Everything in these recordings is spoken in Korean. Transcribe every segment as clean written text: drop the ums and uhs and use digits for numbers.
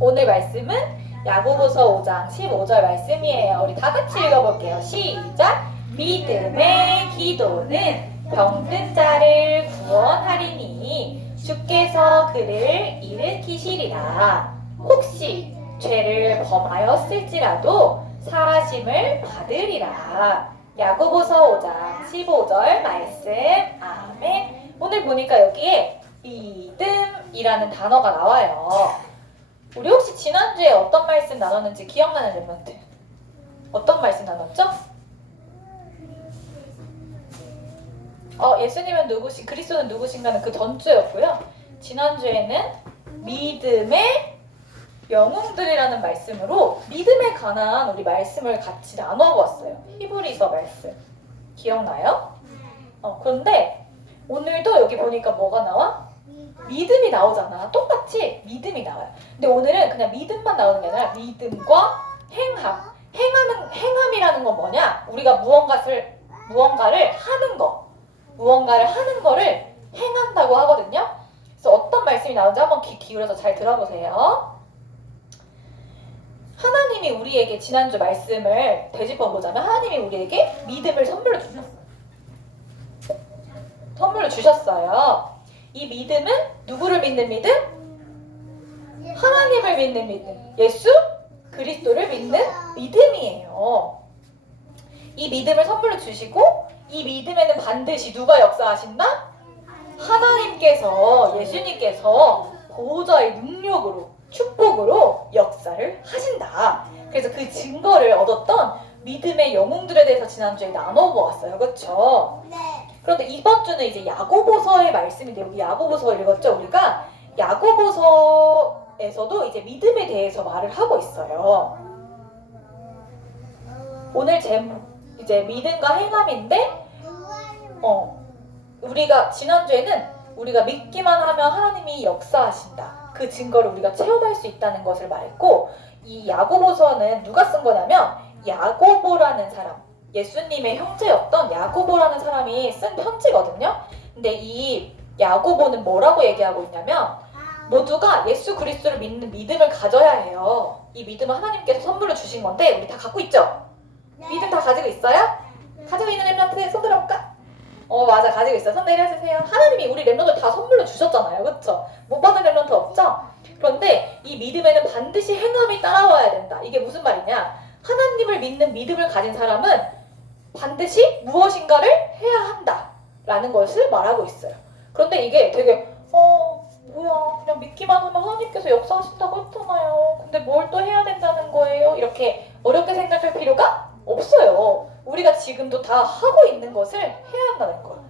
오늘 말씀은 야고보서 5장 15절 말씀이에요. 우리 다 같이 읽어볼게요. 시작! 믿음의 기도는 병든 자를 구원하리니 주께서 그를 일으키시리라. 혹시 죄를 범하였을지라도 사하심을 받으리라. 야고보서 5장 15절 말씀. 아멘. 오늘 보니까 여기에 믿음이라는 단어가 나와요. 우리 혹시 지난주에 어떤 말씀 나눴는지 기억나는 랩런트? 어떤 말씀 나눴죠? 예수님은 누구신, 그리스도는 누구신가는 그 전주였고요. 지난주에는 믿음의 영웅들이라는 말씀으로 믿음에 관한 우리 말씀을 같이 나눠보았어요. 히브리서 말씀. 기억나요? 그런데 오늘도 여기 보니까 뭐가 나와? 믿음이 나오잖아. 똑같이 믿음이 나와요. 근데 오늘은 그냥 믿음만 나오는 게 아니라 믿음과 행함. 행함이라는 건 뭐냐? 우리가 무언가를 하는 거. 무언가를 하는 거를 행한다고 하거든요. 그래서 어떤 말씀이 나오는지 한번 귀 기울여서 잘 들어보세요. 하나님이 우리에게 지난주 말씀을 되짚어보자면 하나님이 우리에게 믿음을 선물로 주셨어요. 이 믿음은 누구를 믿는 믿음? 하나님을 믿는 믿음. 예수 그리스도를 믿는 믿음이에요. 이 믿음을 선물로 주시고 이 믿음에는 반드시 누가 역사하신다? 하나님께서, 예수님께서 보호자의 능력으로, 축복으로 역사를 하신다. 그래서 그 증거를 얻었던 믿음의 영웅들에 대해서 지난주에 나눠보았어요. 그렇죠? 네. 그런데 이번 주는 이제 야고보서의 말씀인데 여기 야고보서 읽었죠? 우리가 야고보서에서도 이제 믿음에 대해서 말을 하고 있어요. 오늘 이제 믿음과 행함인데 우리가 지난주에는 우리가 믿기만 하면 하나님이 역사하신다. 그 증거를 우리가 체험할 수 있다는 것을 말했고 이 야고보서는 누가 쓴 거냐면 야고보라는 사람, 예수님의 형제였던 야고보라는 사람이 쓴 편지거든요. 근데 이 야고보는 뭐라고 얘기하고 있냐면 모두가 예수 그리스도를 믿는 믿음을 가져야 해요. 이 믿음은 하나님께서 선물로 주신 건데 우리 다 갖고 있죠? 믿음 다 가지고 있어요? 가지고 있는 랩런트 손 들어볼까? 맞아, 가지고 있어요. 손 내려주세요. 하나님이 우리 랩런트를 다 선물로 주셨잖아요. 그쵸? 못 받은 랩런트 없죠? 그런데 이 믿음에는 반드시 행함이 따라와야 된다. 이게 무슨 말이냐? 하나님을 믿는 믿음을 가진 사람은 반드시 무엇인가를 해야 한다 라는 것을 말하고 있어요. 그런데 이게 되게 뭐야, 그냥 믿기만 하면 하나님께서 역사하신다고 했잖아요. 근데 뭘 또 해야 된다는 거예요? 이렇게 어렵게 생각할 필요가 없어요. 우리가 지금도 다 하고 있는 것을 해야 한다는 거예요.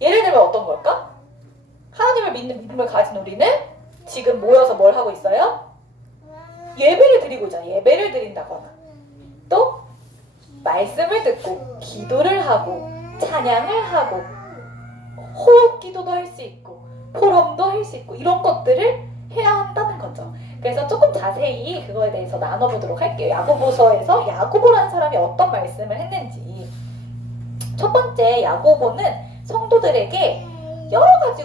예를 들면 어떤 걸까? 하나님을 믿는 믿음을 가진 우리는 지금 모여서 뭘 하고 있어요? 예배를 드리고 있잖아요. 예배를 드린다거나 또 말씀을 듣고 기도를 하고 찬양을 하고 호흡 기도도 할 수 있고 포럼도 할 수 있고 이런 것들을 해야 한다는 거죠. 그래서 조금 자세히 그거에 대해서 나눠보도록 할게요. 야고보서에서 야고보라는 사람이 어떤 말씀을 했는지. 첫 번째, 야고보는 성도들에게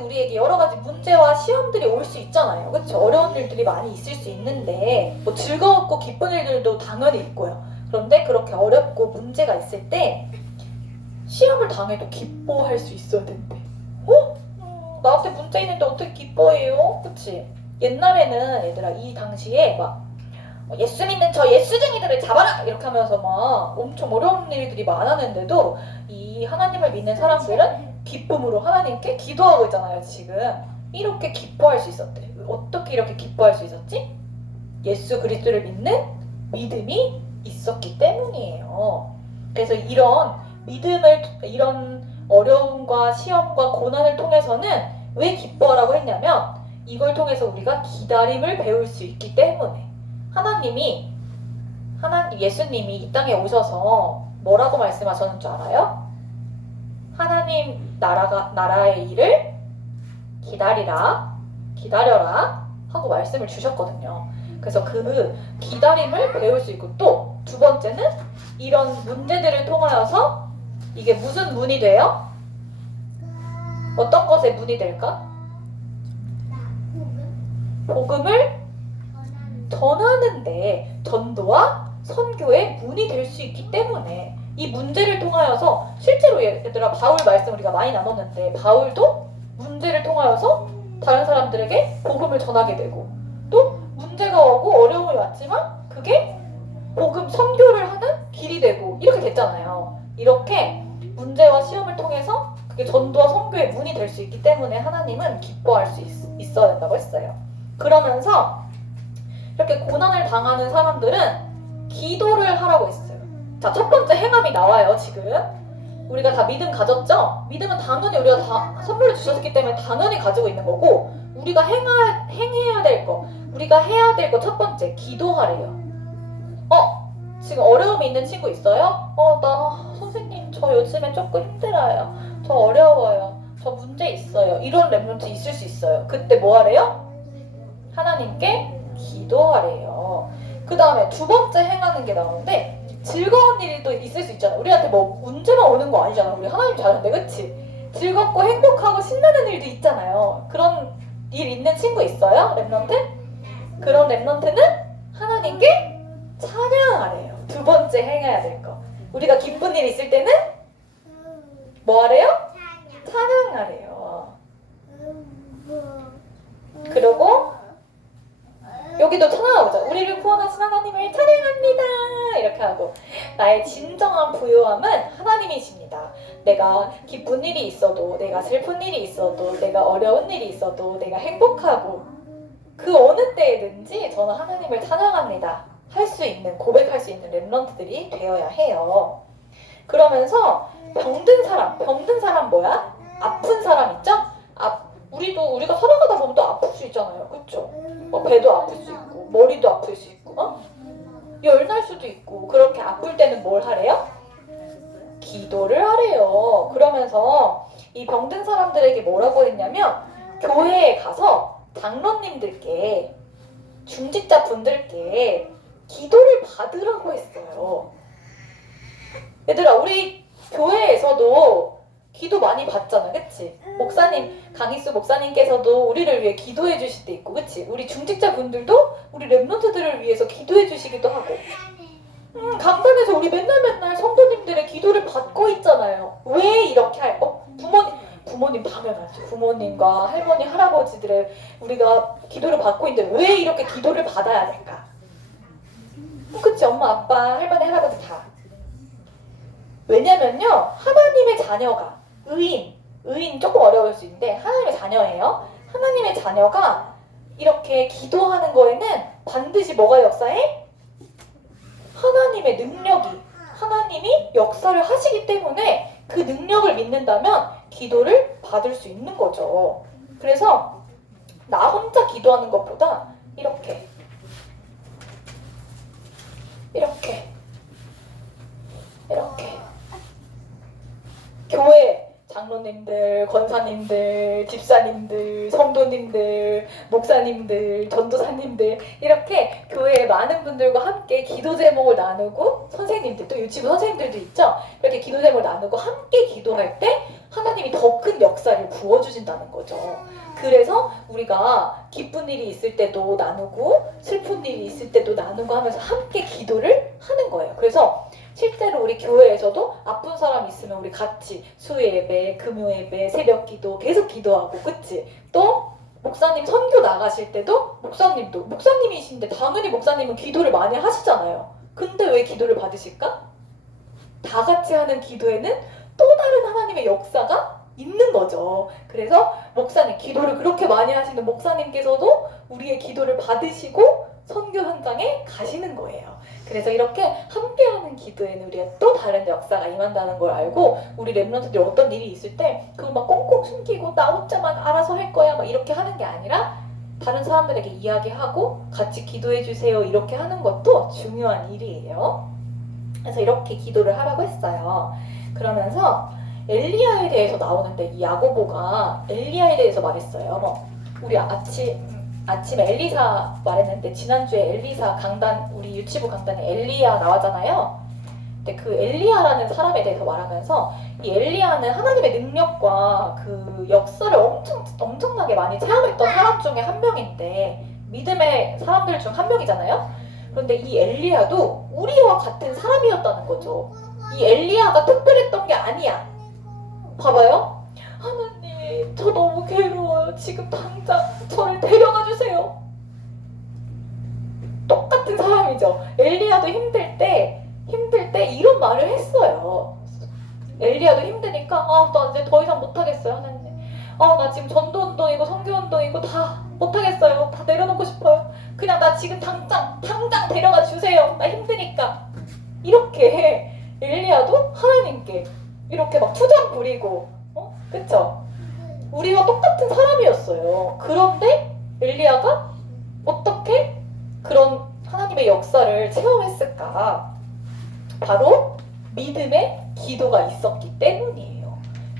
우리에게 여러 가지 문제와 시험들이 올 수 있잖아요. 그렇죠? 어려운 일들이 많이 있을 수 있는데 뭐 즐거웠고 기쁜 일들도 당연히 있고요. 그런데 그렇게 어렵고 문제가 있을 때 시험을 당해도 기뻐할 수 있어야 된대. 나한테 문제 있는데 어떻게 기뻐해요? 그치? 옛날에는 얘들아 이 당시에 막 예수 믿는 저 예수쟁이들을 잡아라! 이렇게 하면서 막 엄청 어려운 일들이 많았는데도 이 하나님을 믿는 사람들은 기쁨으로 하나님께 기도하고 있잖아요. 지금 이렇게 기뻐할 수 있었대. 어떻게 이렇게 기뻐할 수 있었지? 예수 그리스도를 믿는 믿음이 있었기 때문이에요. 그래서 이런 어려움과 시험과 고난을 통해서는 왜 기뻐하라고 했냐면 이걸 통해서 우리가 기다림을 배울 수 있기 때문에 예수님이 이 땅에 오셔서 뭐라고 말씀하셨는 줄 알아요? 하나님 나라의 일을 기다려라 하고 말씀을 주셨거든요. 그래서 그 기다림을 배울 수 있고 또 두 번째는 이런 문제들을 통하여서 이게 무슨 문이 돼요? 어떤 것에 문이 될까? 복음을 전하는데 전도와 선교의 문이 될 수 있기 때문에 이 문제를 통하여서 실제로 얘들아 바울 말씀 우리가 많이 나눴는데 바울도 문제를 통하여서 다른 사람들에게 복음을 전하게 되고 또 문제가 오고 어려움이 왔지만 그게 복음 선교를 하는 길이 되고 이렇게 됐잖아요. 이렇게 문제와 시험을 통해서 그게 전도와 선교의 문이 될 수 있기 때문에 하나님은 기뻐할 수 있어야 된다고 했어요. 그러면서 이렇게 고난을 당하는 사람들은 기도를 하라고 했어요. 자, 첫 번째 행함이 나와요. 지금 우리가 다 믿음 가졌죠? 믿음은 당연히 우리가 다 선물을 주셨기 때문에 당연히 가지고 있는 거고 우리가 행해야 될 거, 우리가 해야 될 거 첫 번째 기도하래요. 지금 어려움이 있는 친구 있어요? 나 선생님 저 요즘에 조금 힘들어요. 저 어려워요. 저 문제 있어요. 이런 렘넌트 있을 수 있어요. 그때 뭐 하래요? 하나님께 기도하래요. 그 다음에 두 번째 행하는 게 나오는데 즐거운 일이 또 있을 수 있잖아. 우리한테 뭐 문제만 오는 거 아니잖아. 우리 하나님 잘하는데 그치? 즐겁고 행복하고 신나는 일도 있잖아요. 그런 일 있는 친구 있어요? 렘넌트? 그런 렘넌트는 하나님께 찬양하래요. 두 번째 행해야 될 거. 우리가 기쁜 일 있을 때는 뭐 하래요? 찬양하래요. 그리고 여기도 찬양하고자 우리를 구원하신 하나님을 찬양합니다 이렇게 하고 나의 진정한 부요함은 하나님이십니다. 내가 기쁜 일이 있어도 내가 슬픈 일이 있어도 내가 어려운 일이 있어도 내가 행복하고 그 어느 때든지 저는 하나님을 찬양합니다 할 수 있는 고백할 수 있는 렘넌트들이 되어야 해요. 그러면서 병든 사람 뭐야? 아픈 사람 있죠? 우리가 살아가다 보면 또 아플 수 있잖아요. 그쵸? 배도 아플 수 있고 머리도 아플 수 있고 열날 수도 있고 그렇게 아플 때는 뭘 하래요? 기도를 하래요. 그러면서 이 병든 사람들에게 뭐라고 했냐면 교회에 가서 장로님들께 중직자 분들께 기도를 받으라고 했어요. 얘들아 우리 교회에서도 기도 많이 받잖아. 그치? 목사님 강희수 목사님께서도 우리를 위해 기도해 주실 때 있고 그치? 우리 중직자 분들도 우리 랩런트들을 위해서 기도해 주시기도 하고 강단에서 우리 맨날 성도님들의 기도를 받고 있잖아요. 왜 이렇게 할까? 부모님 당연하죠. 부모님과 할머니 할아버지들의 우리가 기도를 받고 있는데 왜 이렇게 기도를 받아야 될까? 그치? 엄마 아빠 할머니 할아버지 다 왜냐면요 하나님의 자녀가 의인 조금 어려울 수 있는데 하나님의 자녀예요. 하나님의 자녀가 이렇게 기도하는 거에는 반드시 뭐가 역사해? 하나님의 능력이 하나님이 역사를 하시기 때문에 그 능력을 믿는다면 기도를 받을 수 있는 거죠. 그래서 나 혼자 기도하는 것보다 이렇게 교회 장로님들, 권사님들, 집사님들, 성도님들, 목사님들, 전도사님들 이렇게 교회의 많은 분들과 함께 기도 제목을 나누고 선생님들, 또 유치부 선생님들도 있죠. 이렇게 기도 제목을 나누고 함께 기도할 때 하나님이 더 큰 역사를 부어주신다는 거죠. 그래서 우리가 기쁜 일이 있을 때도 나누고 슬픈 일이 있을 때도 나누고 하면서 함께 기도를 하는 거예요. 그래서 실제로 우리 교회에서도 아픈 사람 있으면 우리 같이 수요 예배, 금요 예배, 새벽 기도 계속 기도하고 그치? 또 목사님 선교 나가실 때도 목사님도 목사님이신데 당연히 목사님은 기도를 많이 하시잖아요. 근데 왜 기도를 받으실까? 다 같이 하는 기도에는 또 다른 하나님의 역사가 있는 거죠. 그래서 목사님 기도를 그렇게 많이 하시는 목사님께서도 우리의 기도를 받으시고 선교 현장에 가시는 거예요. 그래서 이렇게 함께하는 기도에는 우리가 또 다른 역사가 임한다는 걸 알고 우리 렘넌트들이 어떤 일이 있을 때 그걸 막 꽁꽁 숨기고 나 혼자만 알아서 할 거야 막 이렇게 하는 게 아니라 다른 사람들에게 이야기하고 같이 기도해 주세요 이렇게 하는 것도 중요한 일이에요. 그래서 이렇게 기도를 하라고 했어요. 그러면서 엘리야에 대해서 나오는데 이 야고보가 엘리야에 대해서 말했어요. 우리 아침에 엘리사 말했는데 지난주에 엘리사 강단 우리 유치부 강단에 엘리야 나왔잖아요. 근데 그 엘리야라는 사람에 대해서 말하면서 이 엘리야는 하나님의 능력과 그 역사를 엄청나게 많이 체험했던 사람 중에 한 명인데 믿음의 사람들 중 한 명이잖아요. 그런데 이 엘리야도 우리와 같은 사람이었다는 거죠. 이 엘리야가 특별했던 게 아니야. 봐봐요. 하나님, 저 너무 괴로워요. 지금 당장 저를 데려가 주세요. 똑같은 사람이죠. 엘리야도 힘들 때 이런 말을 했어요. 엘리야도 힘드니까 나 이제 더 이상 못하겠어요, 하나님. 나 지금 전도운동이고 선교운동이고 다 못하겠어요. 다 내려놓고 싶어요. 그냥 나 지금 당장 데려가 주세요. 나 힘드니까. 이렇게 엘리야도 하나님께 이렇게 막 투정 부리고 그쵸? 우리와 똑같은 사람이었어요. 그런데 엘리야가 어떻게 그런 하나님의 역사를 체험했을까? 바로 믿음의 기도가 있었기 때문이에요.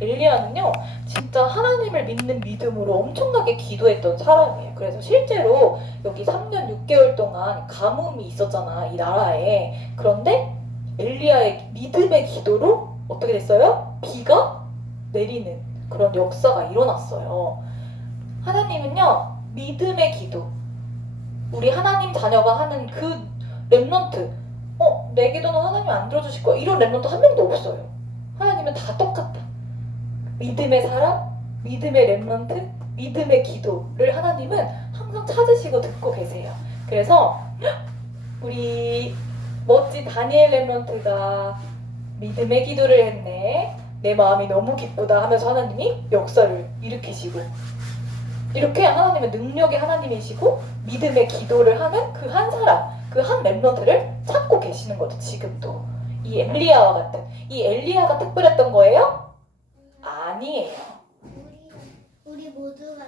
엘리야는요, 진짜 하나님을 믿는 믿음으로 엄청나게 기도했던 사람이에요. 그래서 실제로 여기 3년 6개월 동안 가뭄이 있었잖아, 이 나라에. 그런데 엘리야의 믿음의 기도로 어떻게 됐어요? 비가 내리는 그런 역사가 일어났어요. 하나님은요, 믿음의 기도, 우리 하나님 자녀가 하는 그 렘넌트, 내 기도는 하나님 안 들어주실 거야, 이런 렘넌트 한 명도 없어요. 하나님은 다 똑같다. 믿음의 사람, 믿음의 렘넌트, 믿음의 기도를 하나님은 항상 찾으시고 듣고 계세요. 그래서 우리 멋진 다니엘 렘넌트가 믿음의 기도를 했네, 내 마음이 너무 기쁘다 하면서 하나님이 역사를 일으키시고, 이렇게 하나님은 능력의 하나님이시고 믿음의 기도를 하는 그 한 사람, 그 한 렘넌트를 찾고 계시는 거죠. 지금도 이 엘리야와 같은, 이 엘리야가 특별했던 거예요? 아니에요. 우리 모두가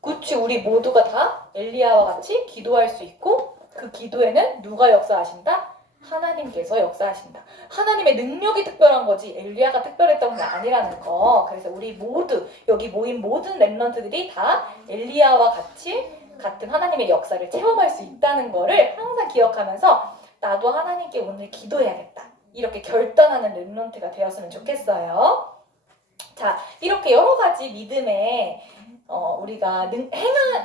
그치, 우리 모두가 다 엘리야와 같이 기도할 수 있고, 그 기도에는 누가 역사하신다? 하나님께서 역사하신다. 하나님의 능력이 특별한 거지 엘리야가 특별했던 게 아니라는 거. 그래서 우리 모두, 여기 모인 모든 렘넌트들이 다 엘리야와 같은 하나님의 역사를 체험할 수 있다는 거를 항상 기억하면서 나도 하나님께 오늘 기도해야겠다, 이렇게 결단하는 렘넌트가 되었으면 좋겠어요. 자, 이렇게 여러 가지 믿음에 우리가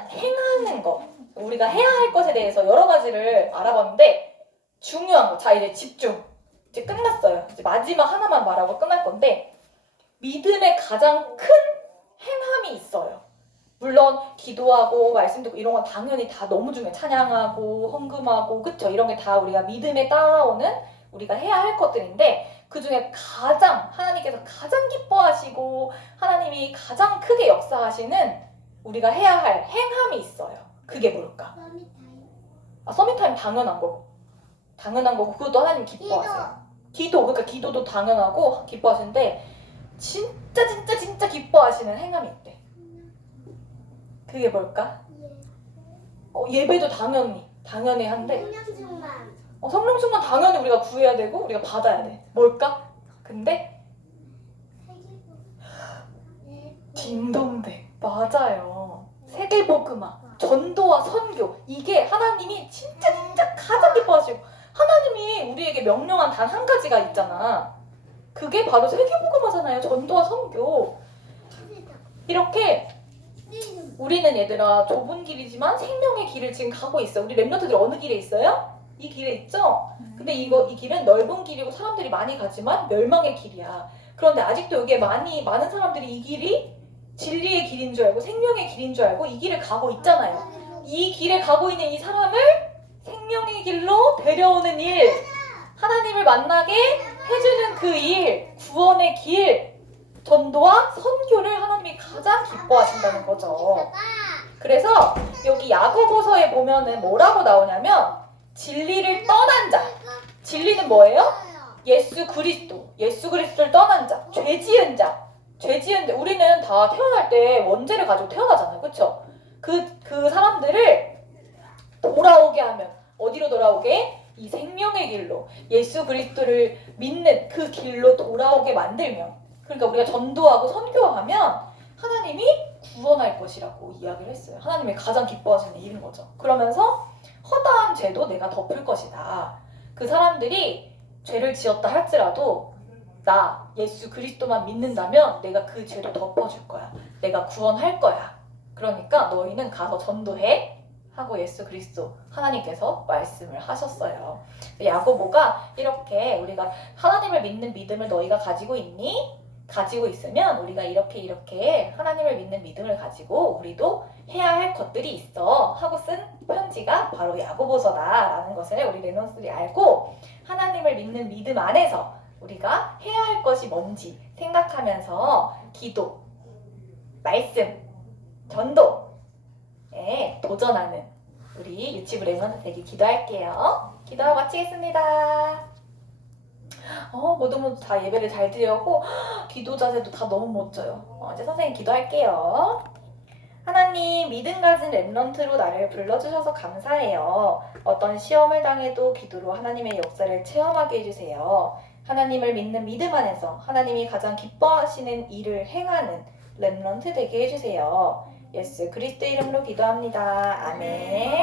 행하는 것, 우리가 해야 할 것에 대해서 여러 가지를 알아봤는데, 중요한 거, 자 이제 집중. 이제 끝났어요. 이제 마지막 하나만 말하고 끝날 건데, 믿음의 가장 큰 행함이 있어요. 물론 기도하고 말씀 듣고 이런 건 당연히 다 너무 중요해. 찬양하고 헌금하고, 그쵸? 이런 게 다 우리가 믿음에 따라오는 우리가 해야 할 것들인데, 그 중에 가장 하나님께서 가장 기뻐하시고 하나님이 가장 크게 역사하시는 우리가 해야 할 행함이 있어요. 그게 뭘까? 서밋타임 당연한 거고 그것도 하나님 기뻐하세요. 기도, 그러니까 기도도 당연하고 기뻐하시는데 진짜 기뻐하시는 행함이 있대. 그게 뭘까? 예배도 당연히 한데, 성령 충만 당연히 우리가 구해야 되고 우리가 받아야 돼. 뭘까? 근데 딩동댕, 맞아요. 세계복음화, 전도와 선교, 이게 하나님이 진짜 가장 기뻐하시고, 하나님이 우리에게 명령한 단 한 가지가 있잖아. 그게 바로 세계복음화잖아요. 전도와 선교. 이렇게 우리는 얘들아 좁은 길이지만 생명의 길을 지금 가고 있어. 우리 렘넌트들 어느 길에 있어요? 이 길에 있죠? 근데 이 길은 넓은 길이고 사람들이 많이 가지만 멸망의 길이야. 그런데 아직도 여기에 많은 사람들이 이 길이 진리의 길인 줄 알고 생명의 길인 줄 알고 이 길을 가고 있잖아요. 이 길에 가고 있는 이 사람을 생명의 길로 데려오는 일, 하나님을 만나게 해주는 그 일, 구원의 길, 전도와 선교를 하나님이 가장 기뻐하신다는 거죠. 그래서 여기 야고보서에 보면은 뭐라고 나오냐면, 진리를 떠난 자. 진리는 뭐예요? 예수 그리스도를 떠난 자, 죄 지은 자. 우리는 다 태어날 때 원죄를 가지고 태어나잖아요. 그쵸? 그 사람들을 돌아오게 하면, 어디로 돌아오게? 이 생명의 길로, 예수 그리스도를 믿는 그 길로 돌아오게 만들면, 그러니까 우리가 전도하고 선교하면 하나님이 구원할 것이라고 이야기를 했어요. 하나님이 가장 기뻐하시는 일인 거죠. 그러면서 허다한 죄도 내가 덮을 것이다. 그 사람들이 죄를 지었다 할지라도 나 예수 그리스도만 믿는다면 내가 그 죄도 덮어줄 거야. 내가 구원할 거야. 그러니까 너희는 가서 전도해 하고 예수 그리스도 하나님께서 말씀을 하셨어요. 야고보가 이렇게 우리가 하나님을 믿는 믿음을 너희가 가지고 있니? 가지고 있으면 우리가 이렇게 하나님을 믿는 믿음을 가지고 우리도 해야 할 것들이 있어 하고 쓴 편지가 바로 야고보서다라는 것을 우리 렘넌트들이 알고 하나님을 믿는 믿음 안에서 우리가 해야 할 것이 뭔지 생각하면서 기도, 말씀, 전도에 도전하는 우리 유치부 렘넌트 되기 기도할게요. 기도하고 마치겠습니다. 모두 다 예배를 잘 드렸고 기도 자세도 다 너무 멋져요. 이제 선생님 기도할게요. 하나님, 믿음 가진 렘넌트로 나를 불러주셔서 감사해요. 어떤 시험을 당해도 기도로 하나님의 역사를 체험하게 해주세요. 하나님을 믿는 믿음 안에서 하나님이 가장 기뻐하시는 일을 행하는 렘넌트 되게 해주세요. 예수 그리스도 이름으로 기도합니다. 아멘.